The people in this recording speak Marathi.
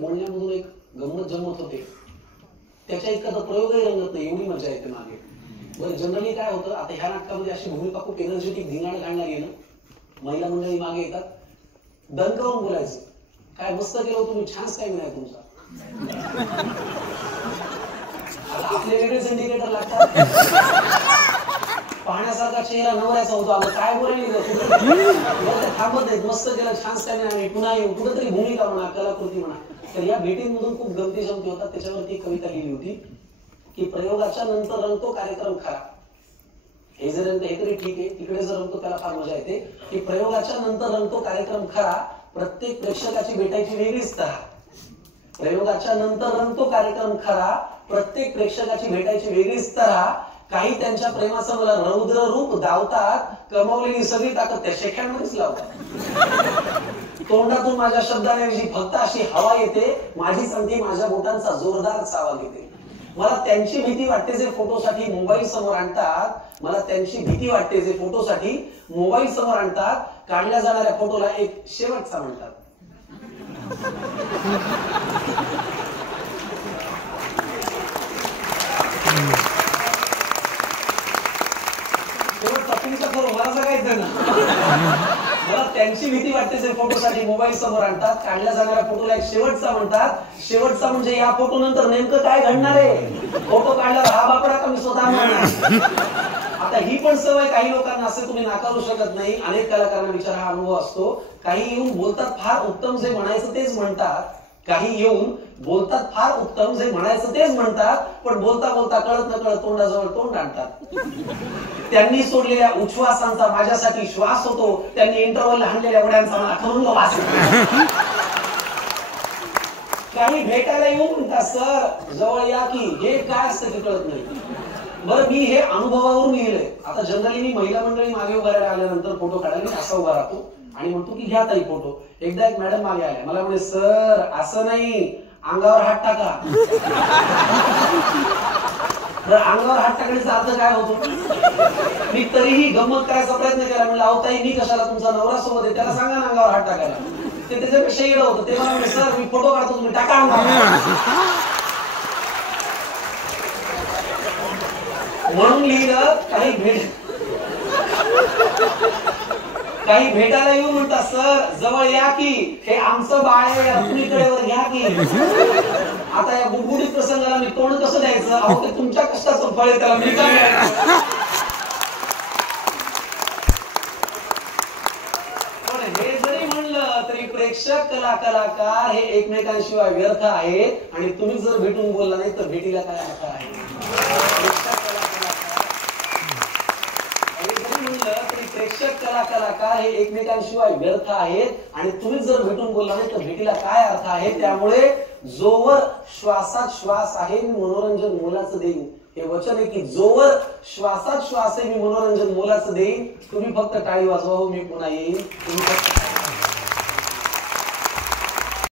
बोलण्यामधून एक गंमत जमत होते, त्याच्या इतका तर प्रयोगही रंगत नाही, एवढी मजा येते मागे. बरं जनरली काय होतं, आता ह्या नाटकामध्ये अशी भूमिका खूप एनर्जेटिक धिंगाणं घालणार गेलं, महिला मंडळी मागे येतात, दणकावून बोलायचं, काय मस्त केलं तुम्ही, छानच काय नाही तुमचा. आपले वेगळेच इंडिकेटर लागतात. पाहण्यासारखा चेहरा नवऱ्याचा होतो, आता काय बोलायला थांबत नाहीत, मस्त केलं, छानच काय नाही, पुन्हा येऊ, कुठेतरी भूमिका म्हणा, कलाकृती म्हणा. तर या भेटींमधून खूप गमती जमती होतात. त्याच्यावरती एक कविता लिहिली होती की प्रयोगाच्या नंतर रंगतो कार्यक्रम खरा. हे तरी ठीक आहे, तिकडे जर रंगतो त्याला फार मजा येते. की प्रयोगाच्या नंतर रंगतो कार्यक्रम खरा, प्रत्येक प्रेक्षकाची भेटायची वेगळीच तऱ्हा. प्रयोगाच्या नंतर रंगतो कार्यक्रम खरा, प्रत्येक प्रेक्षकाची भेटायची वेगळीच तऱ्हा. काही त्यांच्या प्रेमाचं मला रौद्र रूप दावतात, कमावलेली सगळी ताकद त्या शेख्यांमध्येच लावतात. तोंडातून माझ्या शब्दांऐवजी फक्त अशी हवा येते, माझीच अंती माझ्या बोटांचा जोरदार चावा घेते. मला त्यांची भीती वाटते जे फोटोसाठी मोबाईल समोर आणतात, मला त्यांची भीती वाटते जे फोटोसाठी मोबाईल समोर आणतात. काढल्या जाणाऱ्या फोटोला एक शेवटचा म्हणतात. शेवटचा तुमचा खरं, मला जगायचं ना. मला त्यांची भीती वाटते जे फोटोसाठी मोबाईल समोर आणतात, काढल्या जाणाऱ्या फोटोला एक शेवटचा म्हणतात. शेवटचा म्हणजे या फोटो नंतर नेमकं काय घडणार आहे, फोटो काढल्यावर हा बापडा का मी स्वतः म्हणणार. आता ही पण सवय काही लोकांना असते, तुम्ही नाकारू शकत नाही. अनेक कलाकारांना विचार हा अनुभव असतो. काही येऊन बोलतात फार उत्तम, जे म्हणायचं तेच म्हणतात. काही येऊन बोलतात फार उत्तम, जे म्हणायचं तेच म्हणतात, पण बोलता बोलता कळत न कळत तोंडाजवळ तोंड आणतात. त्यांनी सोडलेल्या उच्छ्वासांचा माझ्यासाठी श्वास होतो, त्यांनी इंटरव्हल हाणलेल्या उड्यांचा मला खमंग वास येतो. काही भेटायला येऊन म्हणतात सर जवळ या की, हे काय असतं ते कळत नाही. बरं मी हे अनुभवावरून लिहिलंय. आता जनरली मी महिला मंडळी मागे उभा राहायला आल्यानंतर फोटो काढायला असा उभा राहतो आणि म्हणतो की घ्या ताई फोटो. एकदा एक मॅडम मागे आल्या, मला म्हणे सर असं नाही, अंगावर हात टाका. अंगावर हात टाकण्याचा अर्थ काय होतो. मी तरीही गंमत करायचा प्रयत्न केला, म्हणलं अहो ताई मी कशाला, तुमचा नवरा सोबत आहे, त्याला सांगा ना अंगावर हात टाकायला. ते त्याच्यापेक्षा येडं होतं. ते मला म्हणे सर मी फोटो काढतो, तुम्ही टाका अंगावर. म्हणून लिहिलं काही भेटायला येऊ म्हणतात सर जवळ या की, हे आमचं बाळ आहे, रुक्मिणीकडे घ्या की. आता या गुडगुडीत प्रसंगाला मी तोंड कसं द्यायचं, अहो ते तुमच्या कष्टाचं फळ आहे, त्याला मी काय द्यायचं. पण हे जरी म्हणलं तरी प्रेक्षक कलाकार हे एकमेकांशिवाय व्यर्थ आहेत. आणि तुम्ही जर भेटून बोलला नाही तर भेटीला काय अर्थ आहे. प्रेक्षक कलाकार हे एकमेकांशिवाय व्यर्थ आहेत आणि तुम्ही जर भेटून बोलला नाही तर भेटीला काय अर्थ आहे. त्यामुळे जोवर श्वासात श्वास आहे मी मनोरंजन मोलाचं देईन, हे वचन आहे की जोवर श्वासात श्वास आहे मी मनोरंजन मोलाचं देईन. तुम्ही फक्त टाळी वाजवा, मी पुन्हा येईन. तुम्ही